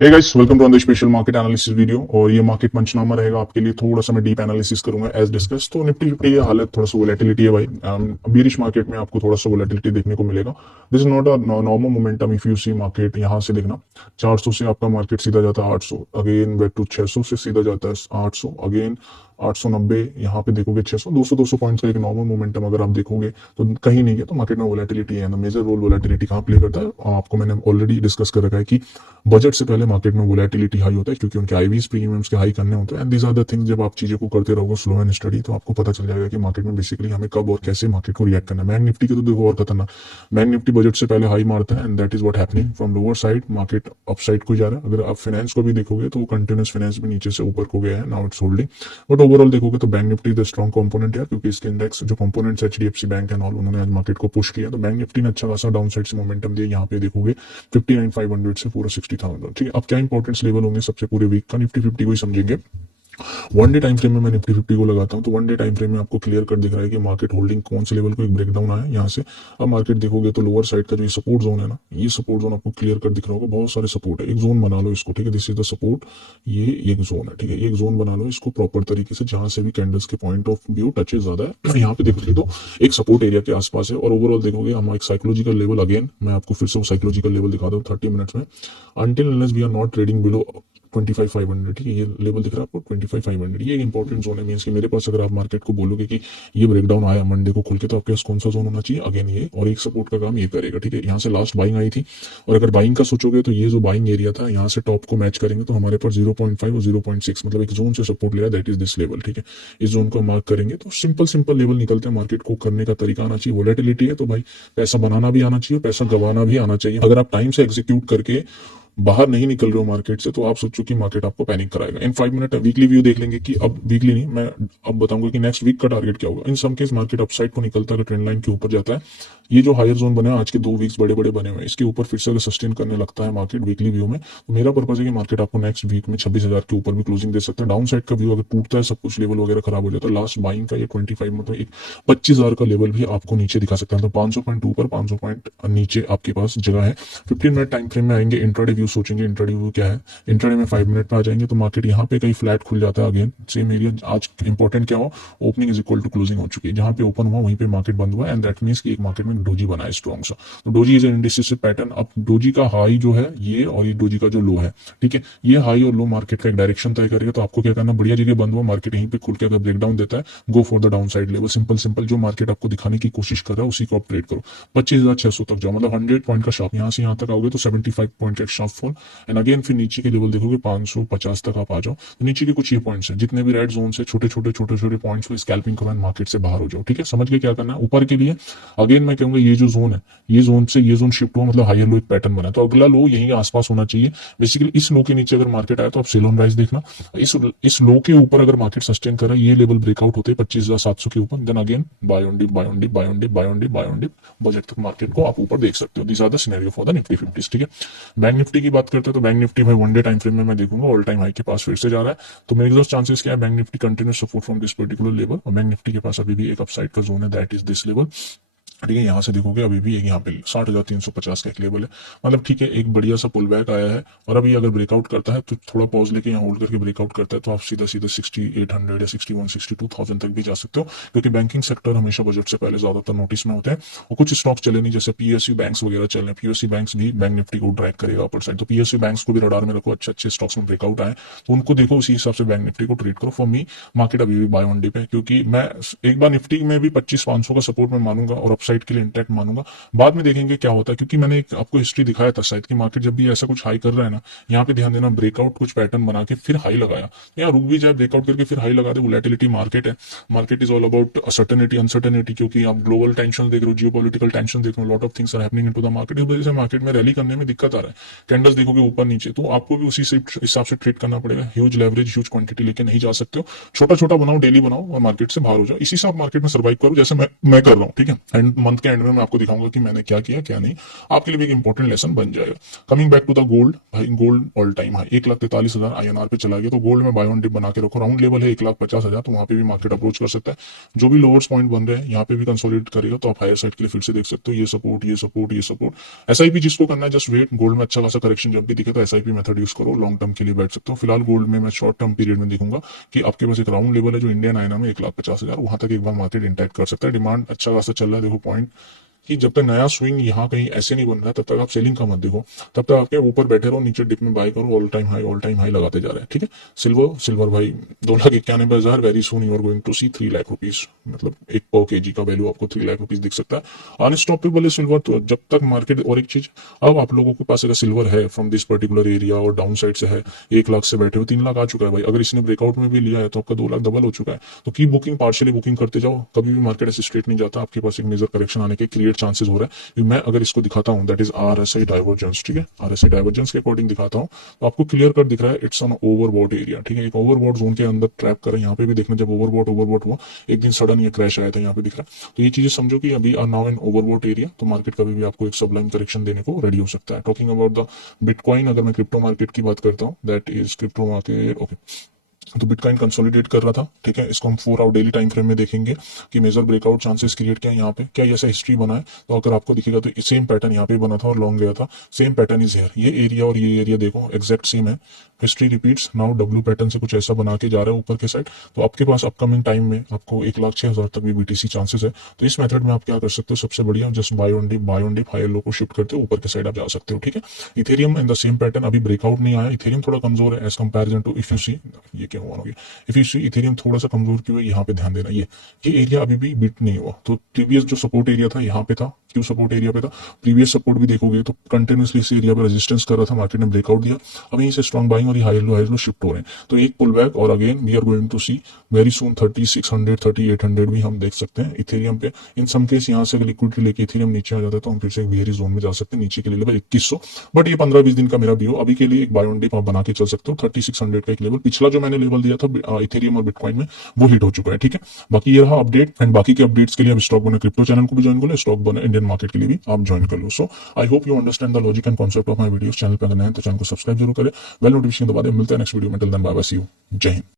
Hey guys, welcome to the special market analysis video. और ये market पंचनामा रहेगा आपके लिए। थोड़ा सा मैं डीप एनालिसिस करूंगा एज डिस्कस। तो निफ्टी फिफ्टी ये हालत थोड़ा सा वोलेटिलिटी है भाई। बीरिश मार्केट में आपको थोड़ा सा वोलेटिलिटी देखने को मिलेगा। This is not a normal momentum. If you see market यहाँ से देखना, 400 से आपका मार्केट सीधा जाता है 800, अगेन बैक टू 600 से सीधा जाता है 800, अगेन 890, यहाँ पे देखोगे 600, 200 पॉइंट्स का एक नॉर्मल मोमेंटम अगर आप देखोगे तो कहीं नहीं है। तो मार्केट में वोलेटिलिटी है। मेजर रोल वोलेटिलिटी कहाँ प्ले करता है, आपको मैंने ऑलरेडी डिस्कस कर रखा है कि बजट से पहले मार्केट में वोलेटिलिटी हाई होता है, क्योंकि उनके आईवीज प्रीमियम्स के हाई करने होते हैं। And these are the things, जब आप चीजें को करते रहोगे स्लो एंड स्टडी, तो आपको पता चल जाएगा कि मार्केट में बेसिकली हमें कब और कैसे मार्केट को रिएक्ट करना है। बैंक निफ्टी के तो देखो और खतरनाक, बैंक निफ्टी बजट से पहले हाई मारता है and that is what happening from lower side. Market up side को जा रहा है। अगर आप फाइनेंस को भी देखोगे तो कंटिन्यूस फाइनेंस भी नीचे से ऊपर को गया है, now it's holding. But overall देखोगे तो bank Nifty the strong component है, क्योंकि इसके इंडेक्स जो components HDFC bank and all, उन्होंने आज मार्केट को पुश किया। तो बैंक निफ्टी ने अच्छा खासा डाउन साइड से मोमेंटम दिया। यहाँ पे देखोगे 59,500 से पूरा 60,000। ठीक है, अब क्या इंपॉर्टेंस लेवल होंगे सबसे पूरे वीक का, निफ्टी फिफ्टी को ही समझेंगे। वन डे टाइम फ्रेम में मैं निफ्टी फिफ्टी को लगाता हूँ, तो वन डे टाइम फ्रेम में आपको क्लियर कट दिख रहा है कि मार्केट होल्डिंग कौन से लेवल को एक ब्रेकडाउन आया यहाँ से। अब मार्केट देखोगे तो लोअर साइड का जो सपोर्ट जोन है ना, ये सपोर्ट जोन आपको क्लियर कट दिख रहा होगा। बहुत सारे सपोर्ट है, एक जोन बना लो इसको। ठीक है, दिस इज द सपोर्ट, ये एक जोन है। ठीक है, एक जोन बना लो इसको प्रॉपर तरीके से, जहां से भी कैंडल्स के पॉइंट ऑफ व्यू टचेज ज्यादा है। यहाँ पे देखोगे तो एक सपोर्ट एरिया के आसपास है। और ओवरऑल देखोगे हम एक साइकोलॉजिकल लेवल, अगेन मैं आपको फिर से साइकोलॉजिकल लेवल दिखा दूँ 30 मिनट्स में, until unless we are not trading below 25,500। ठीक है, ये लेवल दिख रहा है आपको 25,500, ये एक इंपॉर्टेंट जोन है। मींस कि मेरे पास अगर आप मार्केट को बोलोगे कि ये ब्रेकडाउन आया मंडे को खुल के, तो आपके पास कौन सा जोन होना चाहिए, अगेन ये, और एक सपोर्ट का काम ये करेगा। ठीक है, यहाँ से लास्ट बाइंग आई थी, और अगर बाइंग का सोचोगे तो ये जो बाइंग एरिया था, यहाँ से टॉप को मैच करेंगे तो हमारे पास 0.5 और 0.6, मतलब एक जोन से सपोर्ट लिया, दैट इज दिस लेवल। ठीक है, इस जोन को मार्क करेंगे तो सिंपल सिंपल लेवल निकलते हैं। मार्केट को करने का तरीका आना चाहिए। वोलेटिलिटी है तो भाई पैसा बनाना भी आना चाहिए, पैसा गंवाना भी आना चाहिए। अगर आप टाइम से एग्जीक्यूट करके बाहर नहीं निकल रहे हो मार्केट से, तो आप सोचो कि मार्केट आपको पैनिक कराएगा। इन 5 मिनट वीकली व्यू देख लेंगे कि अब वीकली नहीं, मैं अब बताऊंगा कि नेक्स्ट वीक का टारगेट क्या होगा। इन सम केस मार्केट अपसाइड को निकलता है, ट्रेंड लाइन के ऊपर जाता है, ये जो हायर जोन बने आज के 2 वीक्स बड़े बड़े बने हुए हैं, इसके ऊपर फिर से अगर सस्टेन करने लगता है मार्केट वीकली व्यू में, तो मेरा पर्पज है कि मार्केट आपको नेक्स्ट वीक में 26,000 के ऊपर भी क्लोजिंग दे सकता है। डाउन साइड का व्यू अगर टूटता है, सब कुछ लेवल वगैरह खराब हो जाता है, लास्ट बाइंग का ये 25 मतलब एक 25,000 का लेवल भी आपको नीचे दिखा सकता है। तो 500 पॉइंट ऊपर, 500 पॉइंट नीचे आपके पास जगह है। 15 मिनट टाइम फ्रेम में आएंगे, इंट्राडे व्यू सोचेंगे। इंट्राडे व्यू क्या है, इंट्राडे में 5 मिनट पे आ जाएंगे तो मार्केट यहाँ पे कहीं फ्लैट खुल जाता है। अगेन सेम एरिया, आज इंपॉर्टेंट क्या हो, opening is equal to closing हो चुकी है। जहां पे ओपन हुआ वहीं पे मार्केट बंद हुआ, एंड दैट मींस कि एक मार्केट में डोजी बना है स्ट्रॉन्ग सा। तो doji is an indecisive pattern. अब डोजी का हाई जो है ये, और ये डोजी का जो लो है, ठीक है, ये हाई और लो मार्केट का एक डायरेक्शन तय करेगा। तो आपको क्या करना, बढ़िया जगह बंद हुआ मार्केट, यहीं पे खुल के अगर ब्रेकडाउन देता है, go for the down side level. Simple simple जो मार्केट आपको दिखाने की कोशिश कर रहा है उसी को आप ट्रेड करो। 25,600 तक जाओ, मतलब 100 पॉइंट का शॉप। यहाँ से यहाँ तक आओगे तो 75 पॉइंट का शॉप फॉल, एंड अगेन फिर नीचे के लेवल देखोगे 550 तक आप आ जाओ। तो नीचे के कुछ ये पॉइंट्स हैं, जितने भी रेड जोन से छोटे छोटे पॉइंट्स को स्कैल्पिंग करो, मार्केट से बाहर हो जाओ। ठीक है, समझ के क्या करना है। ऊपर के लिए अगेन मैं कहूंगा ये जो जोन है, ये जोन से ये जोन शिफ्ट हुआ, मतलब हायर लो एक पैटर्न बना, तो अगला लो यहीं आसपास होना चाहिए। बेसिकली इस लो के नीचे अगर मार्केट आया तो आप सेल ऑन राइज देखना। इस लो के ऊपर अगर मार्केट सस्टेन कर रहा है, ये लेवल ब्रेकआउट होते हैं 25,700 के ऊपर, then again buy on dip, buy on dip, buy on dip, buy on dip, buy on dip, budget तक मार्केट को आप ऊपर देख सकते हो। This are the scenario for the Nifty 50। ठीक है, बैंक निफ्टी की बात करते हैं तो बैंक निफ्टी भाई वन डे टाइम फ्रेम में मैं देखूंगा ऑल टाइम हाई के पास फिर से जा रहा है। तो मेरे दोस्त चांसेस क्या है, bank Nifty continuous support from this particular level, और बैंक निफ्टी के पास अभी भी एक अपसाइड का जोन है, दैट इज दिस लेवल। ठीक है, यहाँ से देखोगे अभी भी एक यहाँ पे 60,350 का एक लेवल है, मतलब ठीक है एक बढ़िया सा पुल बैक आया है। और अभी अगर ब्रेकआउट करता है तो थोड़ा पॉज लेके यहाँ होल्ड करके ब्रेकआउट करता है, तो आप सीधा सीधा 6800 या 61 62,000 तक भी जा सकते हो, क्योंकि बैंकिंग सेक्टर हमेशा बजट से पहले ज्यादातर नोटिस में होते हैं। और कुछ स्टॉक्स चले नहीं, जैसे पीएसयू बैंक्स वगैरह चल रहे हैं, पीएसयू बैंक्स भी बैंक निफ्टी को ड्रैग करेगा अपर साइड। तो पीएसयू बैंक्स को भी रडार में रखो, अच्छे अच्छे स्टॉक्स में ब्रेकआउट आए तो उनको देखो, उसी हिसाब से बैंक निफ्टी को ट्रेड करो। फॉर मी मार्केट अभी भी बाय ऑन डिप है, क्योंकि मैं एक बार निफ्टी में भी 25,500 का सपोर्ट में मानूंगा और अपसाइड के लिए इंटैक्ट मानूंगा। बाद में देखेंगे क्या होता है, क्योंकि मैंने एक आपको हिस्ट्री दिखाया था शायद कि मार्केट जब भी ऐसा कुछ हाई कर रहा है ना, यहाँ पे ध्यान देना, ब्रेकआउट कुछ पैटर्न बना के फिर हाई लगाया, यहाँ रुक भी जाए, ब्रेकआउट करके फिर हाई लगा दे, वोलेटिलिटी मार्केट है। Market is all about certainty uncertainty, क्योंकि आप ग्लोबल टेंशन देख रहे हो, जियो पॉलिटिकल टेंशन देख रहे हो, lot of things are happening into the market. इस वजह से मार्केट में रैली करने में दिक्कत आ रहा है। कैंडल्स देखोगे ऊपर नीचे, तो आपको भी उसी से हिसाब से ट्रेड करना पड़ेगा। ह्यूज लेवरेज, ह्यूज क्वांटिटी लेके नहीं जा सकते हो, छोटा छोटा बनाओ, डेली बनाओ और मार्केट से बाहर हो जाओ। इसी से आप मार्केट में सर्वाइव करो, जैसे मैं कर रहा हूँ। ठीक है, एंड मंथ के एंड में मैं आपको दिखाऊंगा कि मैंने क्या किया क्या नहीं, आपके लिए भी एक इंपॉर्टेंट लेसन बन जाएगा। Coming back to the gold, भाई gold all time high 1,43,000 INR पे चला गया, तो गोल्ड में बाय ऑन डिप बना के रखो। राउंड लेवल है 1,50,000, तो वहां पे भी मार्केट अप्रोच कर सकता है। जो भी लोअर्स पॉइंट बन रहे हैं यहाँ पे भी कंसोलिडेट करेगा, तो आप हायर साइड के लिए फिर से देख सकते हो, ये सपोर्ट ये सपोर्ट ये सपोर्ट। एसआईपी जिसको करना है जस्ट वेट, गोल्ड में अच्छा खासा करेक्शन जब भी दिखे तो एसआईपी मेथड यूज करो, लॉन्ग टर्म के लिए बैठ सकते हो। फिलहाल गोल्ड में मैं शॉर्ट टर्म पीरियड में देखूंगा कि आपके पास एक राउंड लेवल है जो इंडियन आईएनआर में 1,50,000, वहां तक एक बार मार्केट इंटैक्ट कर सकता है। डिमांड अच्छा खासा चल रहा है। देखो पॉइंट कि जब तक नया स्विंग यहाँ कहीं ऐसे नहीं बन रहा है तब तक आप सेलिंग का मत देखो, तब तक आपके ऊपर बैठे रहो, नीचे डिप में बाय करो, ऑल टाइम हाई लगाते जा रहे हैं। ठीक है, सिल्वर भाई 2,91,000, very soon you are going to see 3 lakh rupees, मतलब एक पर केजी का वैल्यू आपको 3 लाख रुपीज दिख सकता है। अनस्टॉपेबल है सिल्वर तो जब तक मार्केट। और एक चीज, अब आप लोगों के पास अगर सिल्वर है फ्रॉम दिस पर्टिकुलर एरिया और डाउन साइड से है, 1 लाख से बैठे हो, 3 लाख आ चुका है भाई। अगर इसने ब्रेकआउट में भी लिया है तो आपका 2 लाख डबल हो चुका है। तो की बुकिंग, पार्शियली बुकिंग करते जाओ, कभी भी मार्केट ऐसे स्ट्रेट नहीं जाता, आपके पास एक मेजर करेक्शन आने के क्रिएट चांसेस हो रहा है। मैं अगर इसको दिखाता हूं, दैट इज RSI डाइवर्जेंस, ठीक है, RSI डाइवर्जेंस के अकॉर्डिंग दिखाता हूं तो आपको क्लियर कट दिख रहा है, इट्स ऑन ओवरबॉट एरिया। ठीक है, एक ओवरबॉट जोन के अंदर ट्रैप कर रहे हैं। यहाँ पे भी देखना, जब ओवरबॉट हुआ एक दिन सडन ये क्रैश आया था, यहाँ पे दिख रहा है। तो ये चीजें समझो कि अभी are now in overbought area, तो मार्केट कभी भी आपको एक सबलाइन करेक्शन देने को रेडी हो सकता है। टॉकिंग अबाउट द बिटकॉइन, अगर मैं क्रिप्टो मार्केट की बात करता हूँ, that is crypto market, okay, तो बिटकॉइन कंसोलिडेट कर रहा था। ठीक है, इसको हम 4 आवर डेली टाइम फ्रेम में देखेंगे कि मेजर ब्रेकआउट चांसेस क्रिएट किया यहाँ पे, क्या ऐसा हिस्ट्री बना है। तो अगर आपको दिखेगा तो सेम पैटर्न यहाँ पे बना था और लॉन्ग गया था, सेम पैटर्न इज हियर। ये एरिया और ये एरिया देखो एग्जैक्ट सेम है, history repeats. Now W pattern से कुछ ऐसा बना के जा रहा है ऊपर के साइड, तो आपके पास अपकमिंग टाइम में आपको 1,06,000 तक भी BTC चांसेस है। तो इस मेथड में आप क्या कर सकते हो, सबसे बढ़िया just buy on dip higher low को शिफ्ट करते हो, ऊपर के साइड आप जा सकते हो। ठीक है, Ethereum in the same pattern, अभी ब्रेकआउट नहीं आया, इथेरियम थोड़ा कमजोर है as comparison to if you see, ये क्या हुआ होगी, इफ यू सी इथेरियम थोड़ा सा कमजोर क्यों है, यहाँ पे ध्यान देना। ये एरिया अभी भी बीट नहीं हुआ, तो प्रीवियस जो सपोर्ट एरिया था यहाँ पे था, क्यों सपोर्ट एरिया पे था, प्रीवियस सपोर्ट भी देखोगे तो कंटिन्यूसली इस एरिया पे रेजिस्टेंस कर रहा था, मार्केट ने ब्रेकआउट दिया, अब यहीं से स्ट्रॉन्ग बाइंग और ये हाई लो शिफ्ट हो रहे हैं। तो एक पुल बैक और again we are going to see very soon 3,600 3,800 भी हम देख सकते हैं इथेरियम पे। इन सम केस यहाँ से लिक्विडिटी लेके इथेरियम नीचे आ जाता है तो हम फिर से एक वेरी जोन में जा सकते हैं, नीचे के लिए लेवल 2,100, बट ये 15-20 दिन का मेरा व्यू। अभी के लिए एक बाय ऑन डिप आप बना के चल सकते हो, 3,600 का एक लेवल, पिछला जो मैंने लेवल दिया था इथेरियम और बिटकॉइन में वो हिट हो चुका है। ठीक है, बाकी ये रहा अपडेट, एंड बाकी के अपडेट्स के लिए आप स्टॉक बने क्रिप्टो चैनल को भी ज्वाइन कर लो, स्टॉक बने इंडियन मार्केट के लिए भी आप ज्वाइन कर लो। So I hope you understand the logic and concept of my videos. Channel पर अगर नए हैं तो चैनल को सब्सक्राइब जरूर करें, बेल नोटिफिकेशन दबा दें। मिलते हैं नेक्स्ट वीडियो में, till then bye bye, see you, जय हिंद।